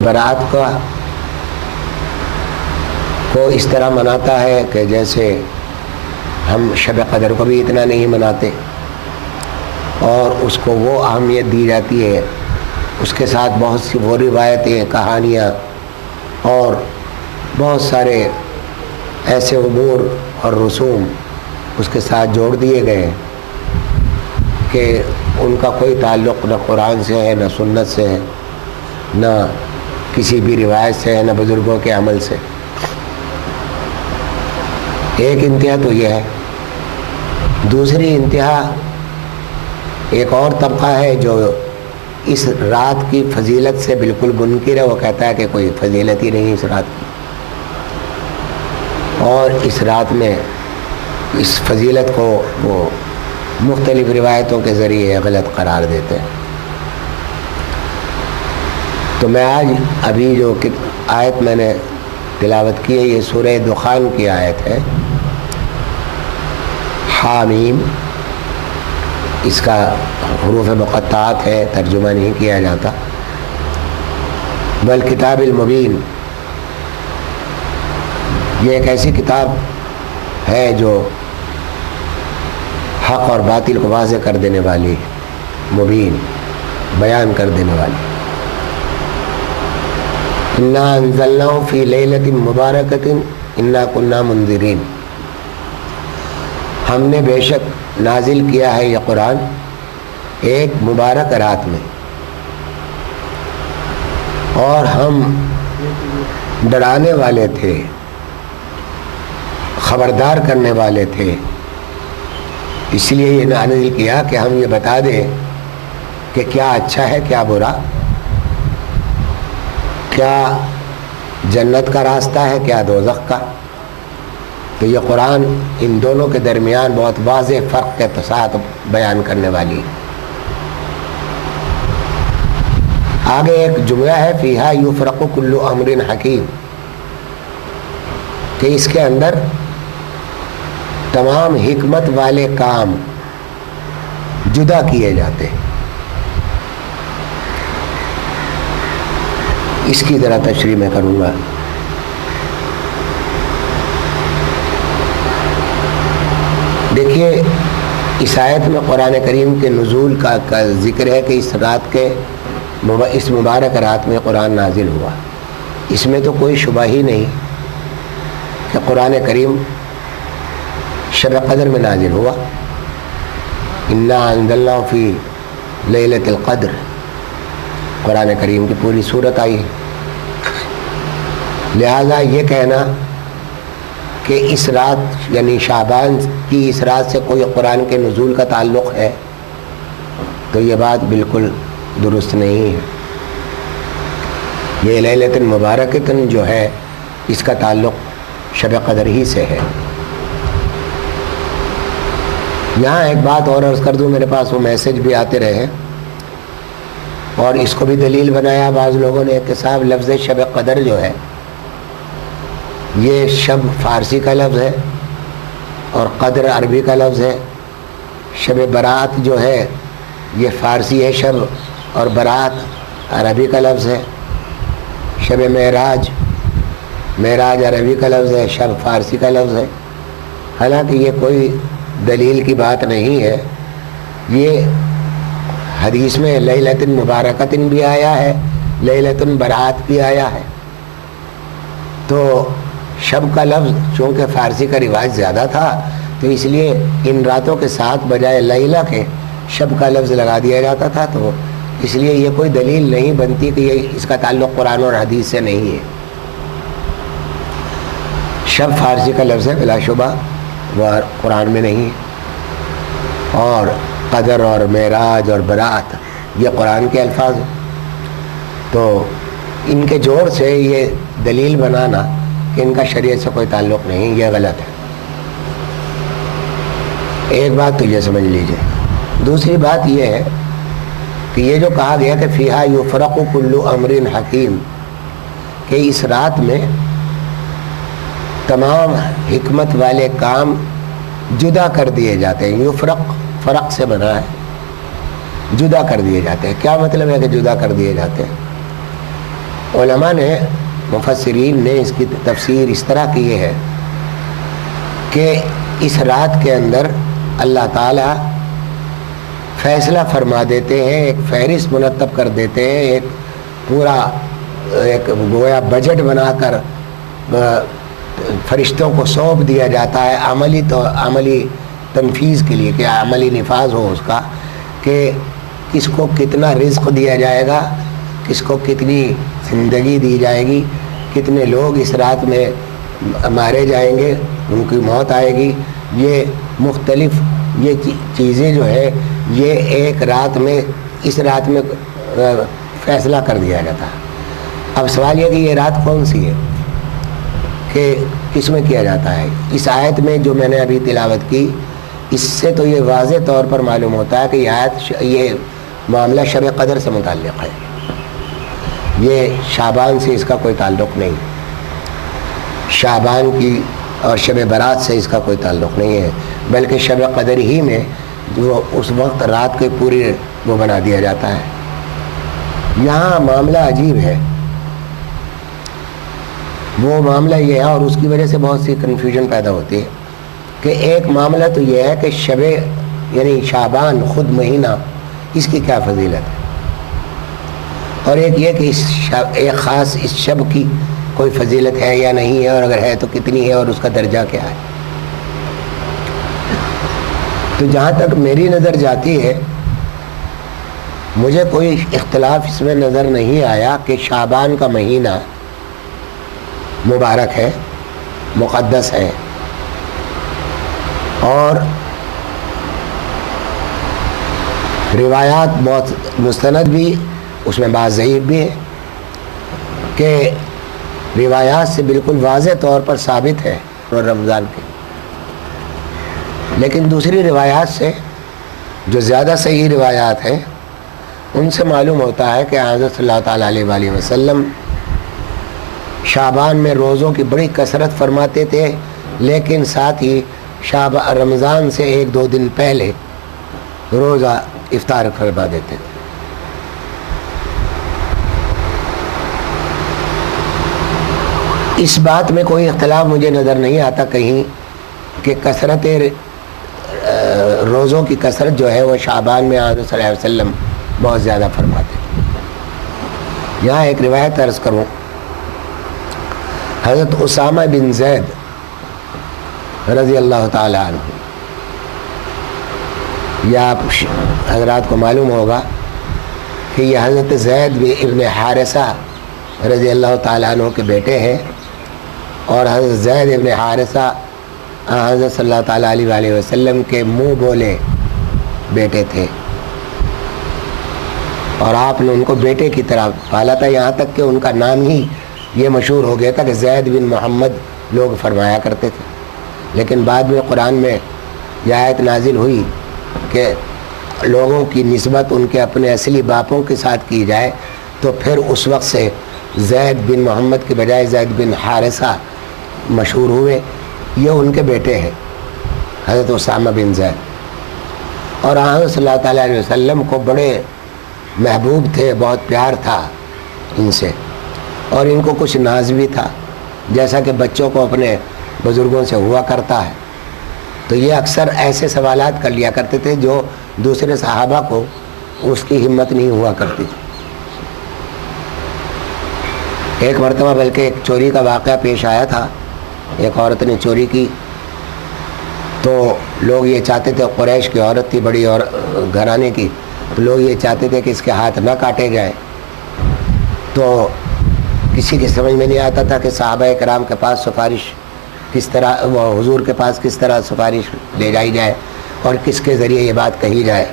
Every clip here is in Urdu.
برات کو اس طرح مناتا ہے کہ جیسے ہم شب قدر کو بھی اتنا نہیں مناتے، اور اس کو وہ اہمیت دی جاتی ہے، اس کے ساتھ بہت سی وہ روایتیں، کہانیاں اور بہت سارے ایسے امور اور رسوم اس کے ساتھ جوڑ دیے گئے ہیں کہ ان کا کوئی تعلق نہ قرآن سے ہے، نہ سنت سے ہے، نہ کسی بھی روایت سے ہے، نہ بزرگوں کے عمل سے۔ ایک انتہا تو یہ ہے۔ دوسری انتہا ایک اور طبقہ ہے جو اس رات کی فضیلت سے بالکل منکر ہے، وہ کہتا ہے کہ کوئی فضیلت ہی نہیں اس رات کی، اور اس رات میں اس فضیلت کو وہ مختلف روایتوں کے ذریعے غلط قرار دیتے ہیں۔ تو میں آج ابھی جو آیت میں نے تلاوت کی ہے، یہ سورہ دخان کی آیت ہے، حامیم، اس کا حروف مقطعات ہے، ترجمہ نہیں کیا جاتا، بل کتاب المبین، یہ ایک ایسی کتاب ہے جو حق اور باطل کو واضح کر دینے والی، مبین، بیان کر دینے والی۔ انا انزلناہ فی لیلۃ مبارکۃ انا کنا منذرین، ہم نے بے شک نازل کیا ہے یہ قرآن ایک مبارک رات میں، اور ہم ڈرانے والے تھے، خبردار کرنے والے تھے، اس لیے یہ نازل کیا کہ ہم یہ بتا دیں کہ کیا اچھا ہے، کیا برا، کیا جنت کا راستہ ہے، کیا دوزخ کا۔ تو یہ قرآن ان دونوں کے درمیان بہت واضح فرق کے ساتھ بیان کرنے والی ہے۔ آگے ایک جملہ ہے فیہا یفرق کل امر حکیم، کہ اس کے اندر تمام حکمت والے کام جدا کیے جاتے ہیں۔ اس کی ذرا تشریح میں کروں گا۔ دیکھیے، اس آیت میں قرآن کریم کے نزول کا ذکر ہے کہ اس رات کے اس مبارک رات میں قرآن نازل ہوا۔ اس میں تو کوئی شبہ ہی نہیں کہ قرآن کریم شب قدر میں نازل ہوا۔ انا انزلناہ فی لیلۃ القدر، قرآن کریم کی پوری صورت آئی ہے۔ لہذا یہ کہنا کہ اس رات یعنی شعبان کی اس رات سے کوئی قرآن کے نزول کا تعلق ہے، تو یہ بات بالکل درست نہیں ہے۔ یہ لیلۃ مبارکۃ جو ہے، اس کا تعلق شب قدر ہی سے ہے۔ یہاں ایک بات اور عرض کر دوں، میرے پاس وہ میسج بھی آتے رہے اور اس کو بھی دلیل بنایا بعض لوگوں نے کہ صاحب لفظ شب قدر جو ہے، یہ شب فارسی کا لفظ ہے اور قدر عربی کا لفظ ہے۔ شب برات جو ہے یہ فارسی ہے شب، اور برات عربی کا لفظ ہے۔ شب معراج، معراج عربی کا لفظ ہے، شب فارسی کا لفظ ہے۔ حالانکہ یہ کوئی دلیل کی بات نہیں ہے، یہ حدیث میں لیلۃ مبارکۃ بھی آیا ہے، لیلۃ برات بھی آیا ہے۔ تو شب کا لفظ چونکہ فارسی کا رواج زیادہ تھا، تو اس لیے ان راتوں کے ساتھ بجائے لیلہ کے شب کا لفظ لگا دیا جاتا تھا، تو اس لیے یہ کوئی دلیل نہیں بنتی کہ یہ اس کا تعلق قرآن اور حدیث سے نہیں ہے۔ شب فارسی کا لفظ ہے بلا شبہ، وہ قرآن میں نہیں ہے، اور قدر اور معراج اور برات یہ قرآن کے الفاظ ہیں۔ تو ان کے جوڑ سے یہ دلیل بنانا کہ ان کا شریعت سے کوئی تعلق نہیں، یہ غلط ہے۔ ایک بات تو یہ سمجھ لیجئے۔ دوسری بات یہ ہے کہ یہ جو کہا گیا کہ فیہا یفرق کل امر حکیم، کہ اس رات میں تمام حکمت والے کام جدا کر دیے جاتے ہیں۔ یفرق فرق سے بنا ہے، جدا کر دیے جاتے ہیں۔ کیا مطلب ہے کہ جدا کر دیے جاتے ہیں؟ علماء نے مفسرین نے اس کی تفسیر اس طرح کی ہے کہ اس رات کے اندر اللہ تعالیٰ فیصلہ فرما دیتے ہیں، ایک فہرست مرتب کر دیتے ہیں، ایک پورا ایک گویا بجٹ بنا کر فرشتوں کو سونپ دیا جاتا ہے عملی تنفیذ کے لیے، کہ عملی نفاذ ہو اس کا، کہ کس کو کتنا رزق دیا جائے گا، کس کو کتنی زندگی دی جائے گی، کتنے لوگ اس رات میں مارے جائیں گے، ان کی موت آئے گی. یہ مختلف یہ چیزیں جو ہے یہ ایک رات میں اس رات میں فیصلہ کر دیا جاتا ہے. اب سوال یہ کہ یہ رات کون سی ہے کہ کس میں کیا جاتا ہے؟ اس آیت میں جو میں نے ابھی تلاوت کی اس سے تو یہ واضح طور پر معلوم ہوتا ہے کہ یہ معاملہ شب قدر سے متعلق ہے. یہ شعبان سے اس کا کوئی تعلق نہیں، شعبان کی اور شب برات سے اس کا کوئی تعلق نہیں ہے، بلکہ شب قدر ہی میں جو اس وقت رات کے پوری وہ بنا دیا جاتا ہے. یہاں معاملہ عجیب ہے. وہ معاملہ یہ ہے، اور اس کی وجہ سے بہت سی کنفیوژن پیدا ہوتی ہے، کہ ایک معاملہ تو یہ ہے کہ شب یعنی شعبان خود مہینہ اس کی کیا فضیلت ہے، اور ایک یہ کہ ایک خاص اس شب کی کوئی فضیلت ہے یا نہیں ہے، اور اگر ہے تو کتنی ہے اور اس کا درجہ کیا ہے. تو جہاں تک میری نظر جاتی ہے مجھے کوئی اختلاف اس میں نظر نہیں آیا کہ شعبان کا مہینہ مبارک ہے، مقدس ہے، اور روایات بہت مستند بھی، اس میں بعض ضعیف بھی ہے، کہ روایات سے بالکل واضح طور پر ثابت ہے رمضان کی. لیکن دوسری روایات سے جو زیادہ صحیح روایات ہیں ان سے معلوم ہوتا ہے کہ حضرت صلی اللہ تعالیٰ علیہ وآلہ وسلم شعبان میں روزوں کی بڑی کثرت فرماتے تھے، لیکن ساتھ ہی رمضان سے 1-2 دن پہلے روزہ افطار فرما دیتے تھے. اس بات میں کوئی اختلاف مجھے نظر نہیں آتا کہیں کہ کثرت روزوں کی کثرت جو ہے وہ شعبان میں حضرت صلی اللہ علیہ وسلم بہت زیادہ فرماتے تھے. یہاں ایک روایت عرض کروں، حضرت اسامہ بن زید رضی اللہ تعالیٰ عنہ، یا آپ حضرات کو معلوم ہوگا کہ یہ حضرت زید ابن حارثہ رضی اللہ تعالیٰ عنہ کے بیٹے ہیں، اور حضرت زید ابن حارثہ حضرت صلی اللہ تعالیٰ علیہ وآلہ وسلم کے منہ بولے بیٹے تھے، اور آپ نے ان کو بیٹے کی طرح پالا تھا، یہاں تک کہ ان کا نام ہی یہ مشہور ہو گیا تھا کہ زید بن محمد لوگ فرمایا کرتے تھے. لیکن بعد میں قرآن میں یہ آیت نازل ہوئی کہ لوگوں کی نسبت ان کے اپنے اصلی باپوں کے ساتھ کی جائے، تو پھر اس وقت سے زید بن محمد کے بجائے زید بن حارثہ مشہور ہوئے. یہ ان کے بیٹے ہیں حضرت اسامہ بن زید، اور حضرت صلی اللہ تعالیٰ علیہ وسلم کو بڑے محبوب تھے، بہت پیار تھا ان سے، اور ان کو کچھ ناز بھی تھا، جیسا کہ بچوں کو اپنے بزرگوں سے ہوا کرتا ہے. تو یہ اکثر ایسے سوالات کر لیا کرتے تھے جو دوسرے صحابہ کو اس کی ہمت نہیں ہوا کرتی تھی. ایک مرتبہ بلکہ ایک چوری کا واقعہ پیش آیا تھا، ایک عورت نے چوری کی، تو لوگ یہ چاہتے تھے، قریش کی عورت تھی بڑی اور گھرانے کی، تو لوگ یہ چاہتے تھے کہ اس کے ہاتھ نہ کاٹے جائیں. تو کسی کی سمجھ میں نہیں آتا تھا کہ صحابہ کرام کے پاس سفارش کس طرح، وہ حضور کے پاس کس طرح سفارش لے جائی جائے اور کس کے ذریعے یہ بات کہی جائے.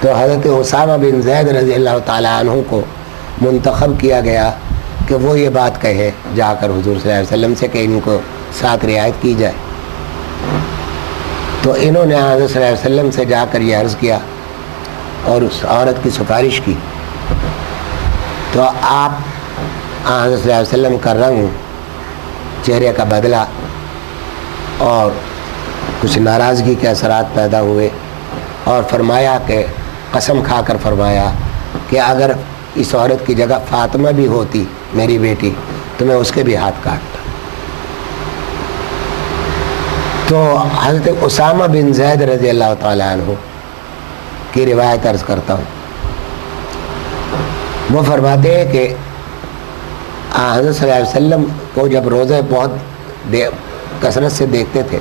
تو حضرت اسامہ بن زید رضی اللہ تعالیٰ عنہ کو منتخب کیا گیا کہ وہ یہ بات کہے جا کر حضور صلی اللہ علیہ وسلم سے کہ ان کو ساتھ رعایت کی جائے. تو انہوں نے حضرت صلی اللہ علیہ وسلم سے جا کر یہ عرض کیا اور اس عورت کی سفارش کی. تو آپ حضرت صلی اللہ علیہ وسلم کا رنگ چہرے کا بدلا اور کچھ ناراضگی کے اثرات پیدا ہوئے، اور فرمایا کہ قسم کھا کر فرمایا کہ اگر اس عورت کی جگہ فاطمہ بھی ہوتی میری بیٹی، تو میں اس کے بھی ہاتھ کاٹتا۔ تو حضرت اسامہ بن زید رضی اللہ تعالیٰ عنہ کی روایت عرض کرتا ہوں، وہ فرماتے ہیں کہ حضرت صلی اللہ علیہ وسلم کو جب روزہ بہت کثرت سے دیکھتے تھے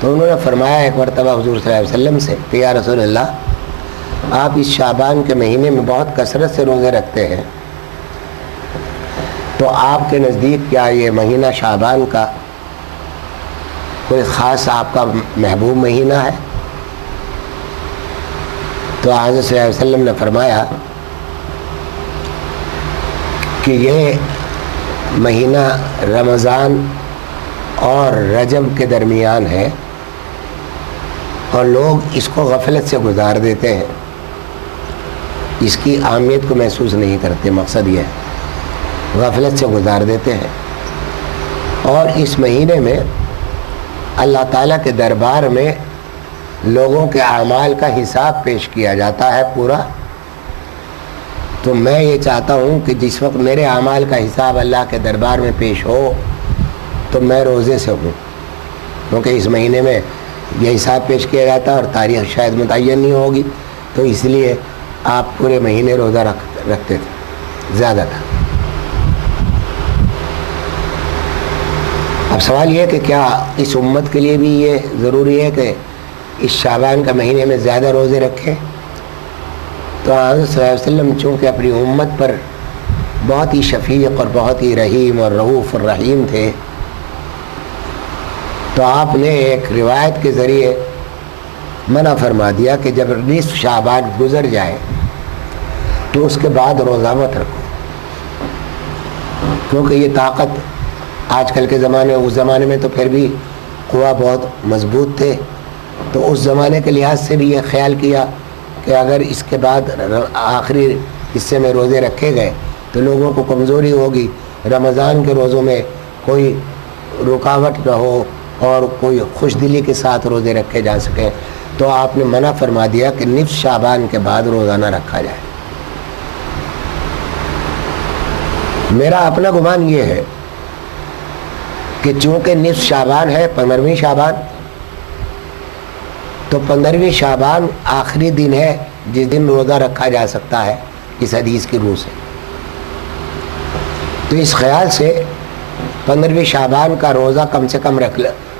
تو انہوں نے فرمایا ایک مرتبہ حضور صلی اللہ علیہ وسلم سے کہ یا رسول اللہ، آپ اس شعبان کے مہینے میں بہت کثرت سے روزے رکھتے ہیں، تو آپ کے نزدیک کیا یہ مہینہ شعبان کا کوئی خاص آپ کا محبوب مہینہ ہے؟ تو حضرت صلی اللہ علیہ وسلم نے فرمایا کہ یہ مہینہ رمضان اور رجب کے درمیان ہے، اور لوگ اس کو غفلت سے گزار دیتے ہیں، اس کی اہمیت کو محسوس نہیں کرتے، مقصد یہ ہے غفلت سے گزار دیتے ہیں۔ اور اس مہینے میں اللہ تعالیٰ کے دربار میں لوگوں کے اعمال کا حساب پیش کیا جاتا ہے پورا۔ تو میں یہ چاہتا ہوں کہ جس وقت میرے اعمال کا حساب اللہ کے دربار میں پیش ہو تو میں روزے سے ہوں، کیونکہ اس مہینے میں یہ حساب پیش کیا جاتا ہے اور تاریخ شاید متعین نہیں ہوگی، تو اس لیے آپ پورے مہینے روزہ رکھتے تھے زیادہ تھا۔ اب سوال یہ کہ کیا اس امت کے لیے بھی یہ ضروری ہے کہ اس شعبان کا مہینے میں زیادہ روزے رکھیں؟ تو حضرت صلی اللہ علیہ وسلم چونکہ اپنی امت پر بہت ہی شفیق اور بہت ہی رحیم اور رؤوف اور رحیم تھے، تو آپ نے ایک روایت کے ذریعے منع فرما دیا کہ جب نصف شعبان گزر جائے تو اس کے بعد روزہ مت رکھو، کیونکہ یہ طاقت آج کل کے زمانے، اس زمانے میں تو پھر بھی قوا بہت مضبوط تھے، تو اس زمانے کے لحاظ سے بھی یہ خیال کیا کہ اگر اس کے بعد آخری حصے میں روزے رکھے گئے تو لوگوں کو کمزوری ہوگی، رمضان کے روزوں میں کوئی رکاوٹ نہ ہو اور کوئی خوش دلی کے ساتھ روزے رکھے جا سکیں، تو آپ نے منع فرما دیا کہ نصف شعبان کے بعد روزہ نہ رکھا جائے۔ میرا اپنا گمان یہ ہے کہ چونکہ نصف شعبان ہے 15ویں شعبان، تو 15ویں شعبان آخری دن ہے جس دن روزہ رکھا جا سکتا ہے اس حدیث کی روح سے، تو اس خیال سے 15ویں شعبان کا روزہ کم سے کم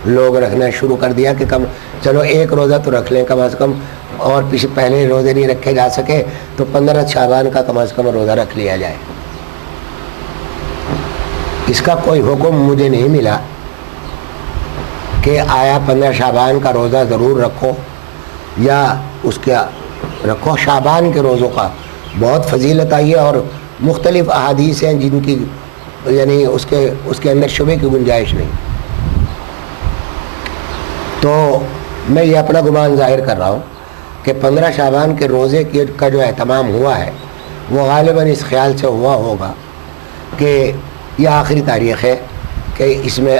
لوگ رکھنا شروع کر دیا کہ چلو ایک روزہ تو رکھ لیں کم از کم، اور پہلے روزے نہیں رکھے جا سکے تو 15 شعبان کا کم از کم روزہ رکھ لیا جائے۔ اس کا کوئی حکم مجھے نہیں ملا کہ آیا 15 شعبان کا روزہ ضرور رکھو یا اس کا رکھو۔ شعبان کے روزوں کا بہت فضیلت آئی ہے اور مختلف احادیث ہیں جن کی یعنی اس کے اندر شبہ کی گنجائش نہیں۔ تو میں یہ اپنا گمان ظاہر کر رہا ہوں کہ 15 شعبان کے روزے کا جو اہتمام ہوا ہے وہ غالباً اس خیال سے ہوا ہوگا کہ یہ آخری تاریخ ہے کہ اس میں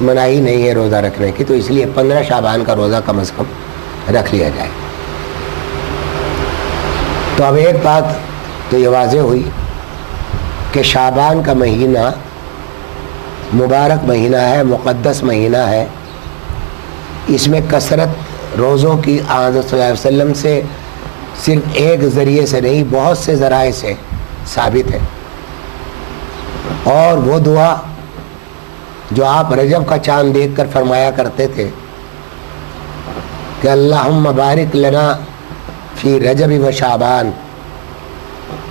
مناہی نہیں ہے روزہ رکھنے کی، تو اس لیے 15 شعبان کا روزہ کم از کم رکھ لیا جائے۔ تو اب ایک بات تو یہ واضح ہوئی کہ شعبان کا مہینہ مبارک مہینہ ہے، مقدس مہینہ ہے، اس میں کثرت روزوں کی حضرت صلی اللہ علیہ وسلم سے صرف ایک ذریعے سے نہیں بہت سے ذرائع سے ثابت ہے۔ اور وہ دعا جو آپ رجب کا چاند دیکھ کر فرمایا کرتے تھے کہ اللہم بارک لنا فی رجب و شعبان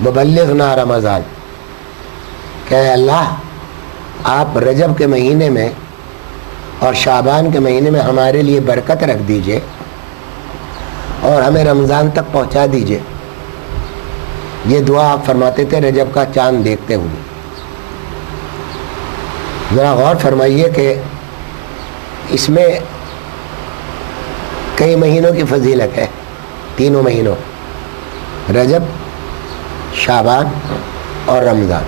وبلغنا رمضان، کہ اے اللہ آپ رجب کے مہینے میں اور شعبان کے مہینے میں ہمارے لیے برکت رکھ دیجئے اور ہمیں رمضان تک پہنچا دیجئے۔ یہ دعا آپ فرماتے تھے رجب کا چاند دیکھتے ہوئے۔ ذرا غور فرمائیے کہ اس میں کئی مہینوں کی فضیلت ہے، تینوں مہینوں رجب، شعبان اور رمضان۔